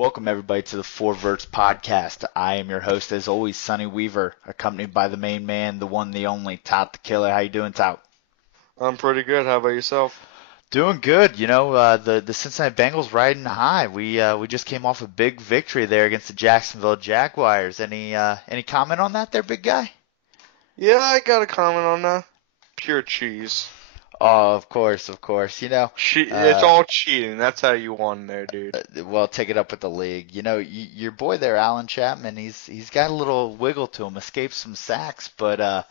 Welcome everybody to the Verts Podcast. I am your host, as always, Sonny Weaver, accompanied by the main man, the one, the only, Taut the Killer. How you doing, Taut? I'm pretty good. How about yourself? Doing good. The Cincinnati Bengals riding high. We just came off a big victory there against the Jacksonville Jaguars. Any comment on that, there, big guy? Yeah, I got a comment on that. Pure cheese. Oh, of course. It's all cheating. That's how you won there, dude. Well, take it up with the league. Your boy there, Alan Chapman, he's got a little wiggle to him, escaped some sacks, but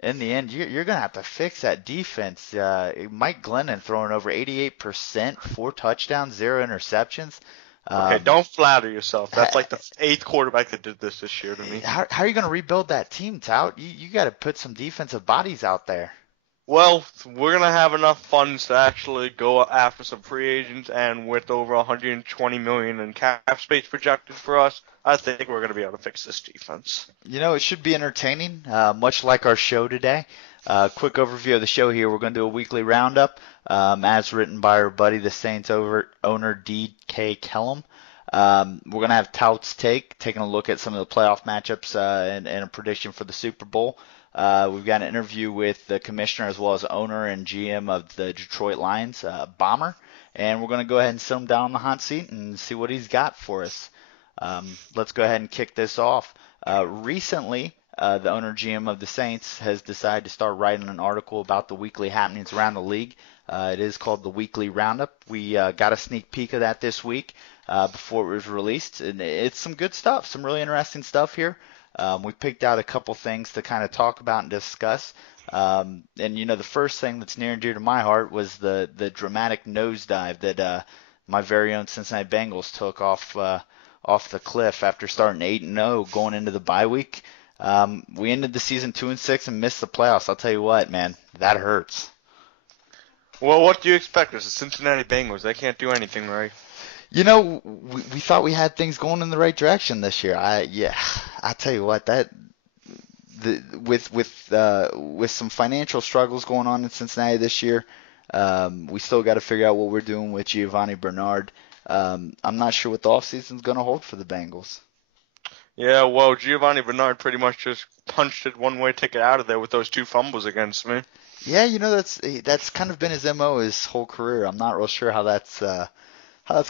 in the end, you're going to have to fix that defense. Mike Glennon throwing over 88%, 4 touchdowns, 0 interceptions. Okay, don't flatter yourself. That's like the 8th quarterback that did this year to me. How are you going to rebuild that team, Tout? You got to put some defensive bodies out there. Well, we're going to have enough funds to actually go after some free agents, and with over $120 million in cap space projected for us, I think we're going to be able to fix this defense. It should be entertaining, much like our show today. Quick overview of the show here. We're going to do a weekly roundup, as written by our buddy, the Saints owner D.K. Kellum. We're going to have Taut's taking a look at some of the playoff matchups and a prediction for the Super Bowl. We've got an interview with the commissioner as well as owner and GM of the Detroit Lions, Bomber, and we're going to go ahead and sit him down on the hot seat and see what he's got for us. Let's go ahead and kick this off. Recently, the owner GM of the Saints has decided to start writing an article about the weekly happenings around the league. It is called the Weekly Roundup. We got a sneak peek of that this week before it was released, and it's some good stuff, some really interesting stuff here. We picked out a couple things to kind of talk about and discuss. The first thing that's near and dear to my heart was the dramatic nosedive that my very own Cincinnati Bengals took off the cliff after starting 8-0 going into the bye week. We ended the season 2-6 and missed the playoffs. I'll tell you what, man, that hurts. Well, what do you expect? It's the Cincinnati Bengals. They can't do anything right. We thought we had things going in the right direction this year. I tell you what, with some financial struggles going on in Cincinnati this year, we still got to figure out what we're doing with Giovanni Bernard. I'm not sure what the offseason's going to hold for the Bengals. Yeah, well, Giovanni Bernard pretty much just punched it one-way ticket out of there with those 2 fumbles against me. Yeah, that's kind of been his MO his whole career. I'm not real sure how that's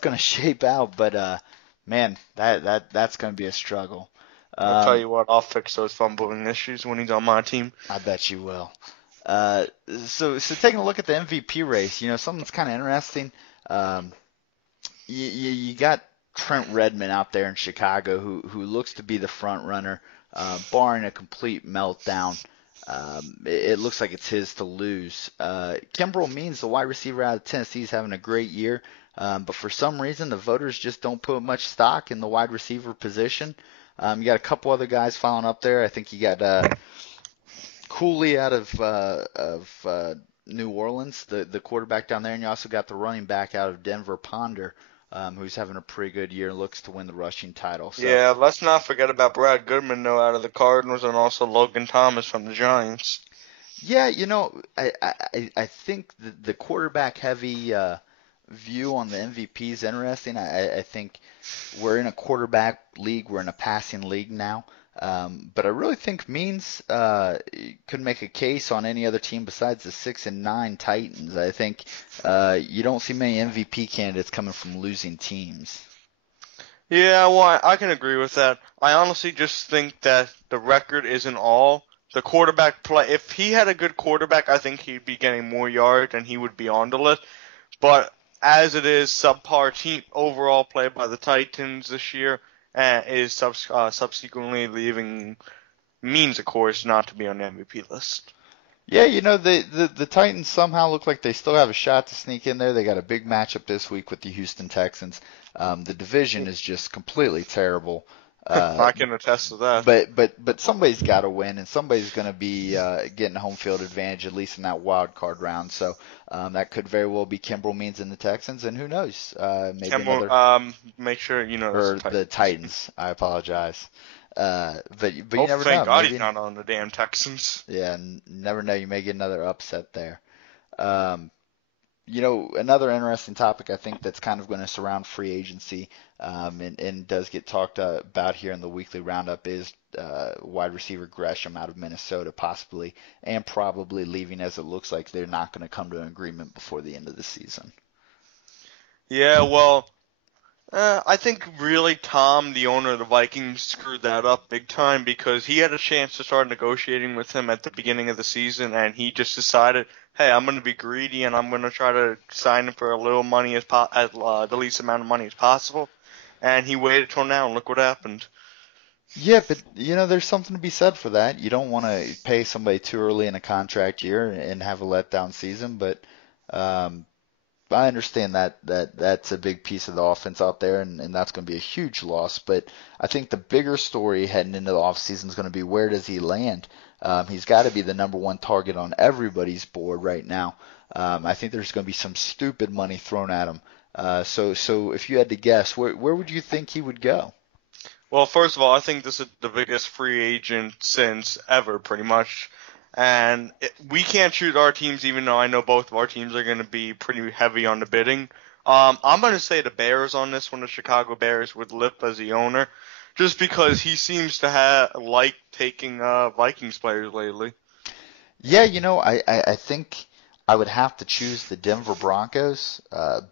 going to shape out, but man, that's going to be a struggle. I'll tell you what, I'll fix those fumbling issues when he's on my team. I bet you will. So taking a look at the MVP race, something that's kind of interesting. You got Trent Redmond out there in Chicago, who looks to be the front runner, barring a complete meltdown. It looks like it's his to lose. Kimbrel Means, the wide receiver out of Tennessee, is having a great year. But for some reason, the voters just don't put much stock in the wide receiver position. You got a couple other guys following up there. I think you got Cooley out of New Orleans, the quarterback down there, and you also got the running back out of Denver, Ponder, who's having a pretty good year, looks to win the rushing title. So. Yeah, let's not forget about Brad Goodman, though, out of the Cardinals, and also Logan Thomas from the Giants. Yeah, I think the quarterback-heavy view on the MVP is interesting. I think we're in a quarterback league. We're in a passing league now. But I really think Means could make a case on any other team besides the 6-9 Titans. I think you don't see many MVP candidates coming from losing teams. Yeah, well, I can agree with that. I honestly just think that the record isn't all. The quarterback play, if he had a good quarterback, I think he'd be getting more yards and he would be on the list. But as it is, subpar team overall play by the Titans this year is subsequently leaving Means, of course, not to be on the MVP list. Yeah, the Titans somehow look like they still have a shot to sneak in there. They got a big matchup this week with the Houston Texans. The division is just completely terrible. I can attest to that. But somebody's got to win, and somebody's going to be getting home field advantage, at least in that wild card round. So that could very well be Kimbrel Means and the Texans, and who knows? Maybe another. Make sure you know. Or the Titans. I apologize. But you never know. Thank God he's not on the damn Texans. Yeah, never know. You may get another upset there. Another interesting topic I think that's kind of going to surround free agency and does get talked about here in the weekly roundup is wide receiver Gresham out of Minnesota possibly and probably leaving, as it looks like they're not going to come to an agreement before the end of the season. Yeah, well, I think really Tom, the owner of the Vikings, screwed that up big time because he had a chance to start negotiating with him at the beginning of the season, and he just decided, hey, I'm going to be greedy and I'm going to try to sign him for a little money the least amount of money as possible. And he waited till now, and look what happened. Yeah, but there's something to be said for that. You don't want to pay somebody too early in a contract year and have a letdown season, but I understand that's a big piece of the offense out there, and that's going to be a huge loss. But I think the bigger story heading into the offseason is going to be where does he land? He's got to be the number one target on everybody's board right now. I think there's going to be some stupid money thrown at him. So if you had to guess, where would you think he would go? Well, first of all, I think this is the biggest free agent since ever, pretty much. And we can't choose our teams, even though I know both of our teams are going to be pretty heavy on the bidding. I'm going to say the Bears on this one, the Chicago Bears, with Lip as the owner, just because he seems to like taking Vikings players lately. Yeah, I think I would have to choose the Denver Broncos.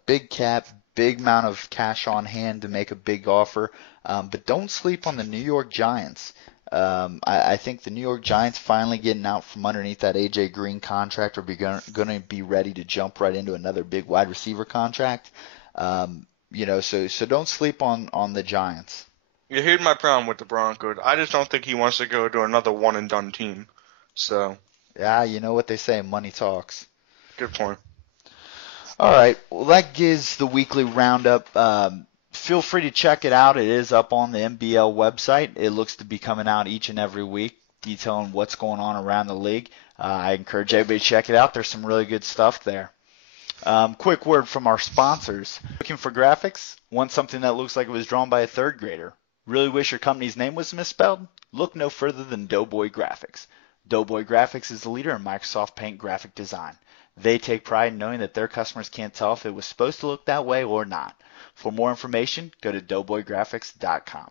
Big cap, big amount of cash on hand to make a big offer. But don't sleep on the New York Giants. I think the New York Giants finally getting out from underneath that A.J. Green contract are going to be ready to jump right into another big wide receiver contract. So don't sleep on the Giants. Yeah, here's my problem with the Broncos. I just don't think he wants to go to another one-and-done team. So. Yeah, you know what they say, money talks. Good point. All right, well, that gives the weekly roundup. Feel free to check it out. It is up on the MBL website. It looks to be coming out each and every week, detailing what's going on around the league. I encourage everybody to check it out. There's some really good stuff there. Quick word from our sponsors. Looking for graphics? Want something that looks like it was drawn by a third grader? Really wish your company's name was misspelled? Look no further than Doughboy Graphics. Doughboy Graphics is the leader in Microsoft Paint graphic design. They take pride in knowing that their customers can't tell if it was supposed to look that way or not. For more information, go to doughboygraphics.com.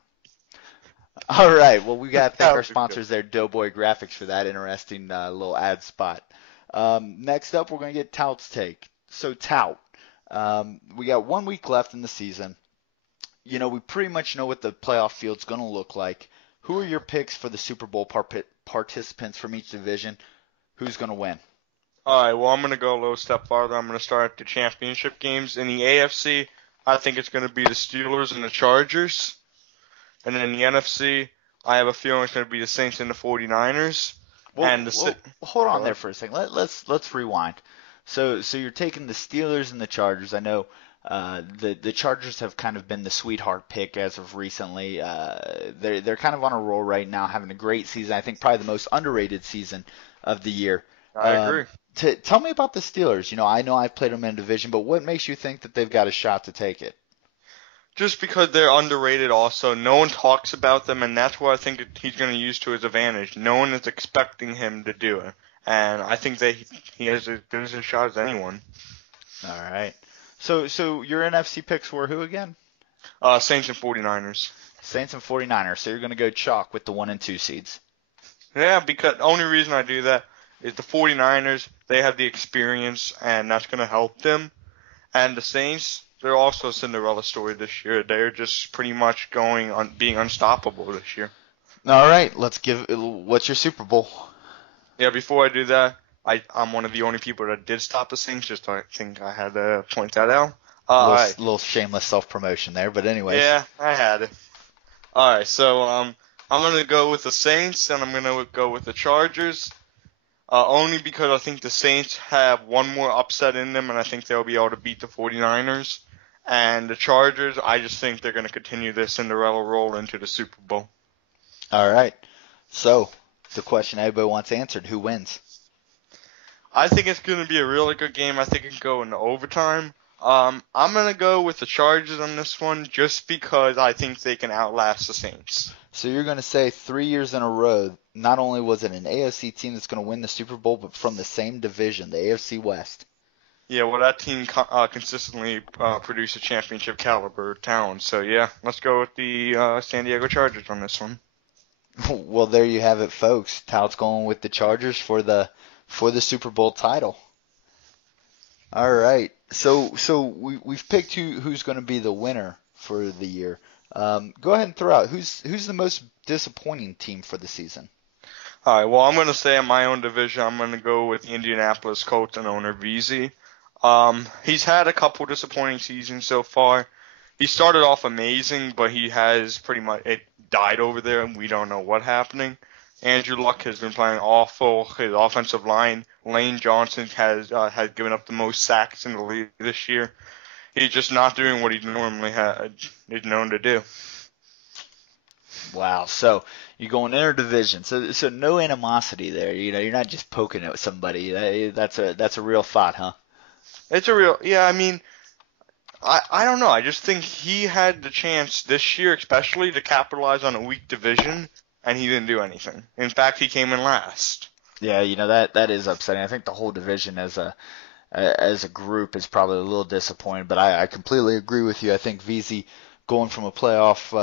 All right, well, we got to thank our sponsors there, Doughboy Graphics, for that interesting little ad spot. Next up, we're going to get Taut's take. So, Taut, we got 1 week left in the season. We pretty much know what the playoff field's going to look like. Who are your picks for the Super Bowl participants from each division? Who's going to win? All right, well, I'm going to go a little step farther. I'm going to start at the championship games. In the AFC, I think it's going to be the Steelers and the Chargers. And then in the NFC, I have a feeling it's going to be the Saints and the 49ers. Hold on there for a second. Let's rewind. So you're taking the Steelers and the Chargers. I know the Chargers have kind of been the sweetheart pick as of recently. They're kind of on a roll right now, having a great season. I think probably the most underrated season of the year. I agree. Tell me about the Steelers. I know I've played them in a division, but what makes you think that they've got a shot to take it? Just because they're underrated also. No one talks about them, and that's what I think he's going to use to his advantage. No one is expecting him to do it. And I think that he has as good a shot as anyone. All right. So your NFC picks were who again? Saints and 49ers. Saints and 49ers. So you're going to go chalk with the 1 and 2 seeds. Yeah, because the only reason I do that is the 49ers, they have the experience, and that's going to help them. And the Saints, they're also a Cinderella story this year. They're just pretty much being unstoppable this year. All right, what's your Super Bowl? Yeah, before I do that, I'm one of the only people that did stop the Saints, just I think I had to point that out. Little shameless self-promotion there, but anyways. Yeah, I had it. All right, so I'm going to go with the Saints, and I'm going to go with the Chargers. Only because I think the Saints have one more upset in them, and I think they'll be able to beat the 49ers. And the Chargers, I just think they're going to continue their Cinderella roll into the Super Bowl. All right. So, the question everybody wants answered, who wins? I think it's going to be a really good game. I think it can go into overtime. I'm going to go with the Chargers on this one just because I think they can outlast the Saints. So you're going to say 3 years in a row, not only was it an AFC team that's going to win the Super Bowl, but from the same division, the AFC West. Yeah, well, that team consistently produced a championship caliber talent. So yeah, let's go with the San Diego Chargers on this one. Well, there you have it, folks. Taut's going with the Chargers for the Super Bowl title. All right. So we've picked who's going to be the winner for the year. Go ahead and throw out who's the most disappointing team for the season. All right. Well, I'm going to say in my own division, I'm going to go with the Indianapolis Colts and owner VZ. He's had a couple disappointing seasons so far. He started off amazing, but he has pretty much it died over there, and we don't know what's happening. Andrew Luck has been playing awful. His offensive line, Lane Johnson, has given up the most sacks in the league this year. He's just not doing what he normally is known to do. Wow. So you're going interdivision. So no animosity there. You know, you're not just poking at somebody. That's a real thought, huh? It's a real, yeah. I mean, I don't know. I just think he had the chance this year, especially, to capitalize on a weak division, and he didn't do anything. In fact, he came in last. Yeah, you know that is upsetting. I think the whole division as a group is probably a little disappointed, but I completely agree with you. I think VZ going from a playoff,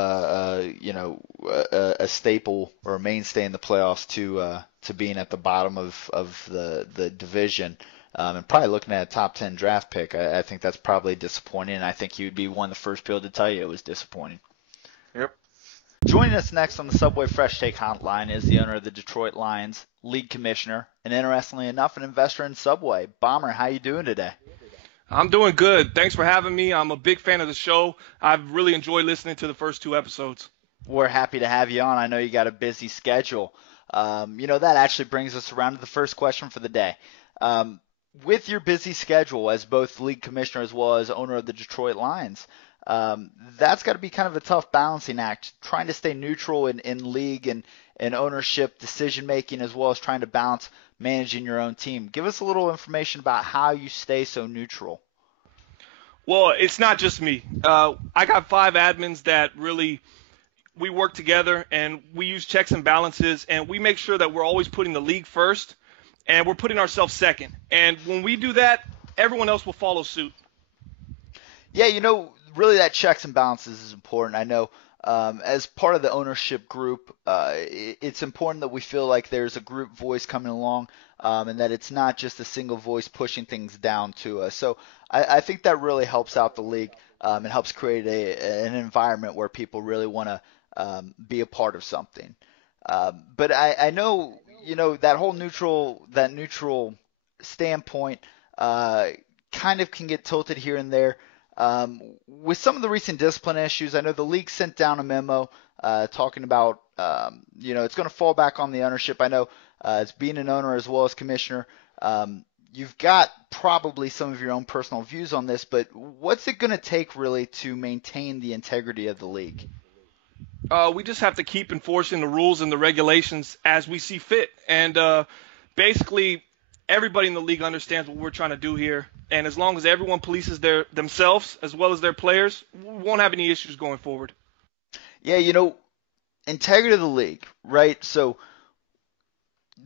a staple or a mainstay in the playoffs to being at the bottom of the division. And probably looking at a top 10 draft pick, I think that's probably disappointing. And I think he would be one of the first people to tell you it was disappointing. Yep. Joining us next on the Subway Fresh Take Hotline is the owner of the Detroit Lions, league commissioner, and interestingly enough, an investor in Subway. Bomber, how you doing today? I'm doing good. Thanks for having me. I'm a big fan of the show. I've really enjoyed listening to the first two episodes. We're happy to have you on. I know you got a busy schedule. That actually brings us around to the first question for the day. With your busy schedule as both league commissioner as well as owner of the Detroit Lions, that's got to be kind of a tough balancing act, trying to stay neutral in league and ownership decision-making as well as trying to balance managing your own team. Give us a little information about how you stay so neutral. Well, it's not just me. I got 5 admins that really we work together, and we use checks and balances, and we make sure that we're always putting the league first, and we're putting ourselves second. And when we do that, everyone else will follow suit. Yeah, really that checks and balances is important. I know as part of the ownership group, it's important that we feel like there's a group voice coming along and that it's not just a single voice pushing things down to us. So I think that really helps out the league and helps create an environment where people really want to be a part of something. But I know, that whole neutral standpoint kind of can get tilted here and there. With some of the recent discipline issues, I know the league sent down a memo talking about, it's going to fall back on the ownership. I know as being an owner as well as commissioner, you've got probably some of your own personal views on this, but what's it going to take really to maintain the integrity of the league? We just have to keep enforcing the rules and the regulations as we see fit. And basically, everybody in the league understands what we're trying to do here. And as long as everyone polices themselves as well as their players, we won't have any issues going forward. Yeah, integrity of the league, right? So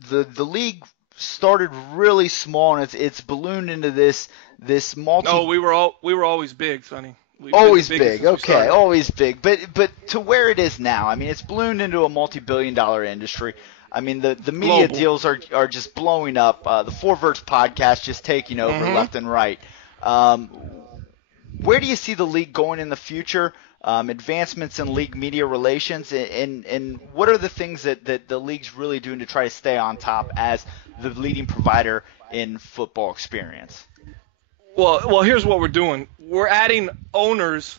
the league started really small, and it's ballooned into this multi. No, we were always big, Sonny. Always big, okay, always big. But to where it is now, I mean, it's ballooned into a multi-billion-dollar industry. I mean, the media Global. deals are just blowing up. The Verts Podcast just taking over left and right. Where do you see the league going in the future? Advancements in league media relations, and what are the things that the league's really doing to try to stay on top as the leading provider in football experience? Well, here's what we're doing. We're adding owners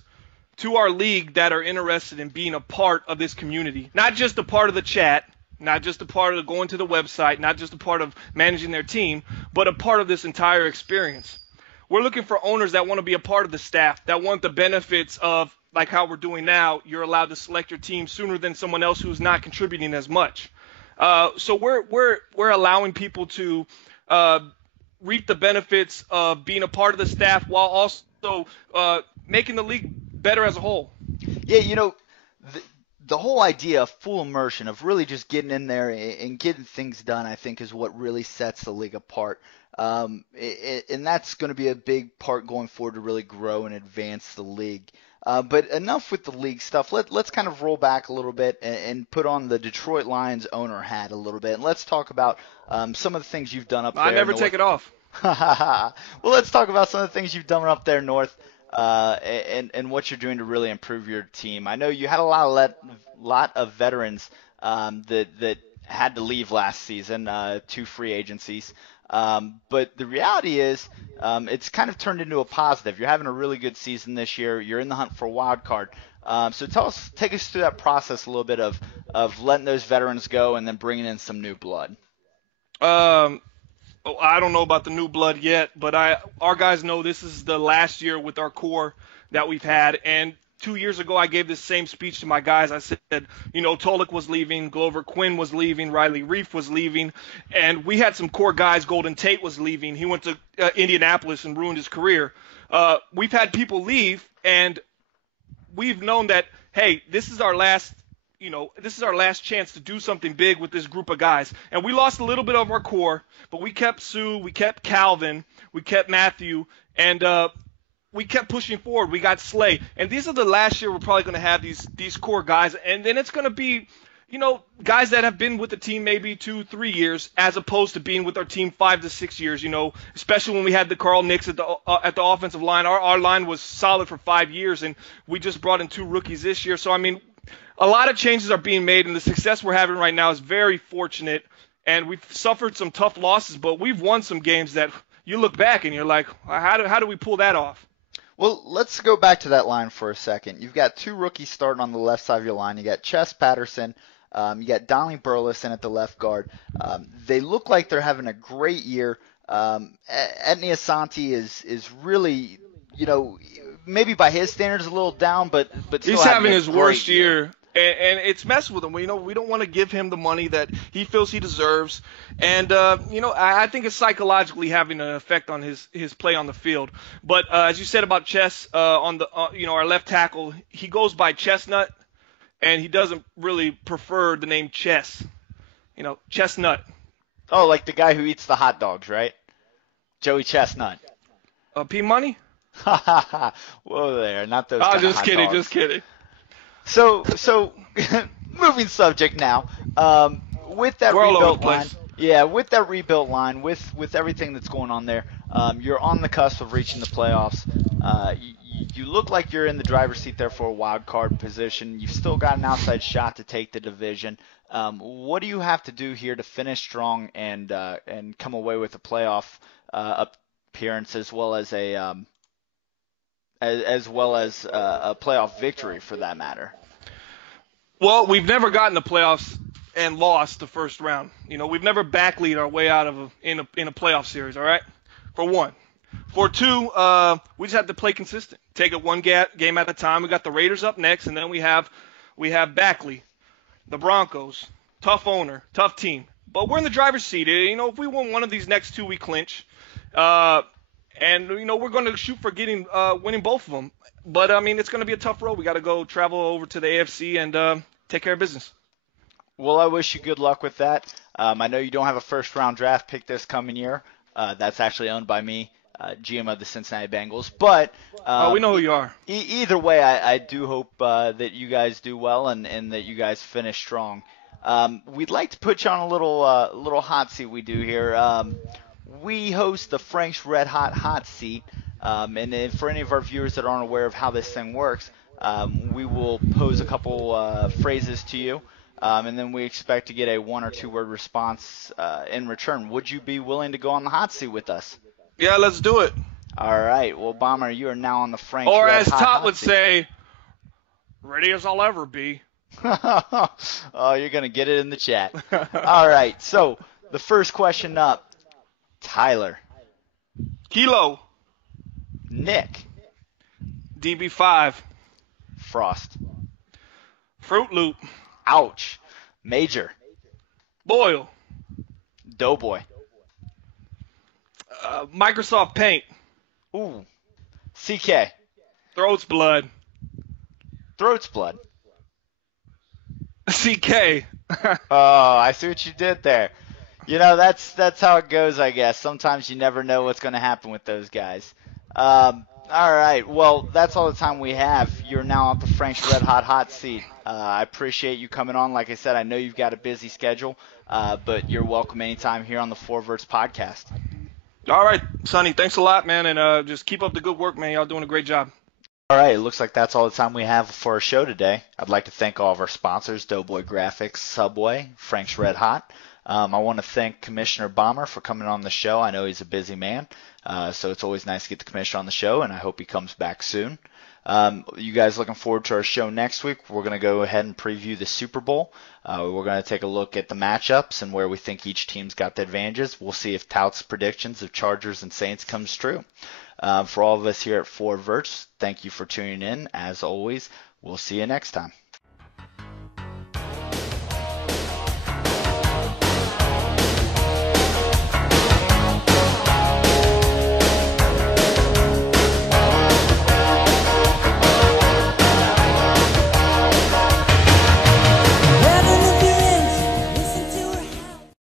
to our league that are interested in being a part of this community, not just a part of the chat, not just a part of going to the website, not just a part of managing their team, but a part of this entire experience. We're looking for owners that want to be a part of the staff, that want the benefits of, like how we're doing now, you're allowed to select your team sooner than someone else who's not contributing as much. So we're allowing people to reap the benefits of being a part of the staff while also making the league better as a whole. Yeah, the whole idea of full immersion, of really just getting in there and getting things done, I think is what really sets the league apart. And that's going to be a big part going forward to really grow and advance the league. But enough with the league stuff. Let's kind of roll back a little bit and put on the Detroit Lions owner hat a little bit. And let's talk about some of the things you've done up there. I never take it off. Well, let's talk about some of the things you've done up there north and what you're doing to really improve your team. I know you had a lot of veterans that had to leave last season, 2 free agencies. But the reality is, it's kind of turned into a positive. You're having a really good season this year. You're in the hunt for a wild card. So take us through that process a little bit of letting those veterans go and then bringing in some new blood. I don't know about the new blood yet, but our guys know this is the last year with our core that we've had. And 2 years ago, I gave this same speech to my guys. I said, Tolik was leaving, Glover Quinn was leaving, Riley Reef was leaving, and we had some core guys. Golden Tate was leaving. He went to Indianapolis and ruined his career. We've had people leave, and we've known that, hey, this is our last chance to do something big with this group of guys. And we lost a little bit of our core, but we kept Sue, we kept Calvin, we kept Matthew, and we kept pushing forward. We got Slay. And these are the last year we're probably going to have these core guys. And then it's going to be, guys that have been with the team maybe 2-3 years as opposed to being with our team 5 to 6 years, especially when we had the Carl Nicks at the offensive line. Our line was solid for 5 years, and we just brought in 2 rookies this year. So, a lot of changes are being made, and the success we're having right now is very fortunate. And we've suffered some tough losses, but we've won some games that you look back and you're like, how do we pull that off? Well, let's go back to that line for a second. You've got 2 rookies starting on the left side of your line. You got Chess Patterson. You got Donnie Burleson at the left guard. They look like they're having a great year. Etney Asante is really, maybe by his standards a little down, but still he's having his worst year. And it's messed with him. We don't want to give him the money that he feels he deserves. And, I think it's psychologically having an effect on his play on the field. But as you said about Chess, on the our left tackle, he goes by Chestnut, and he doesn't really prefer the name Chess. Chestnut. Oh, like the guy who eats the hot dogs, right? Joey Chestnut. P Money? Whoa there, not those. Oh, just kidding. So moving subject now. With that rebuilt line, with that rebuilt line, with everything that's going on there, you're on the cusp of reaching the playoffs. You look like you're in the driver's seat there for a wild card position. You've still got an outside shot to take the division. What do you have to do here to finish strong and come away with a playoff appearance as well as a playoff victory for that matter? Well, we've never gotten the playoffs and lost the first round. We've never backlead our way out of in a playoff series. All right, for one. For two, we just have to play consistent. Take it one game at a time. We got the Raiders up next, and then we have Backley, the Broncos, tough owner, tough team. But we're in the driver's seat. If we win one of these next 2, we clinch. And we're going to shoot for winning both of them. But it's going to be a tough road. We got to go travel over to the AFC and take care of business. Well, I wish you good luck with that. I know you don't have a first-round draft pick this coming year. That's actually owned by me, GM of the Cincinnati Bengals. But we know who you are. Either way, I do hope that you guys do well and that you guys finish strong. We'd like to put you on a little hot seat we do here. We host the Frank's Red Hot Seat, and for any of our viewers that aren't aware of how this thing works, we will pose a couple phrases to you, and then we expect to get a 1 or 2 word response in return. Would you be willing to go on the hot seat with us? Yeah, let's do it. All right. Well, Bomber, you are now on the Frank's Or Red as Hot Taut Hot would Seat. say, ready as I'll ever be. Oh, you're going to get it in the chat. All right. So the first question up, Tyler. Kilo. Nick. DB5. Frost. Fruit Loop. Ouch. Major. Boyle. Doughboy. Microsoft Paint. Ooh. CK. Throat's Blood. Throat's blood. CK. Oh, I see what you did there. That's how it goes, I guess. Sometimes you never know what's going to happen with those guys. All right. Well, that's all the time we have. You're now at the Frank's Red Hot seat. I appreciate you coming on. Like I said, I know you've got a busy schedule, but you're welcome anytime here on the Verts Podcast. All right, Sonny, thanks a lot, man, and just keep up the good work, man. Y'all doing a great job. All right, it looks like that's all the time we have for our show today. I'd like to thank all of our sponsors, Doughboy Graphics, Subway, Frank's Red Hot. I want to thank Commissioner Bomber for coming on the show. I know he's a busy man, so it's always nice to get the commissioner on the show, and I hope he comes back soon. You guys looking forward to our show next week? We're going to go ahead and preview the Super Bowl. We're going to take a look at the matchups and where we think each team's got the advantages. We'll see if Taut's predictions of Chargers and Saints comes true. For all of us here at Verts, thank you for tuning in. As always, we'll see you next time.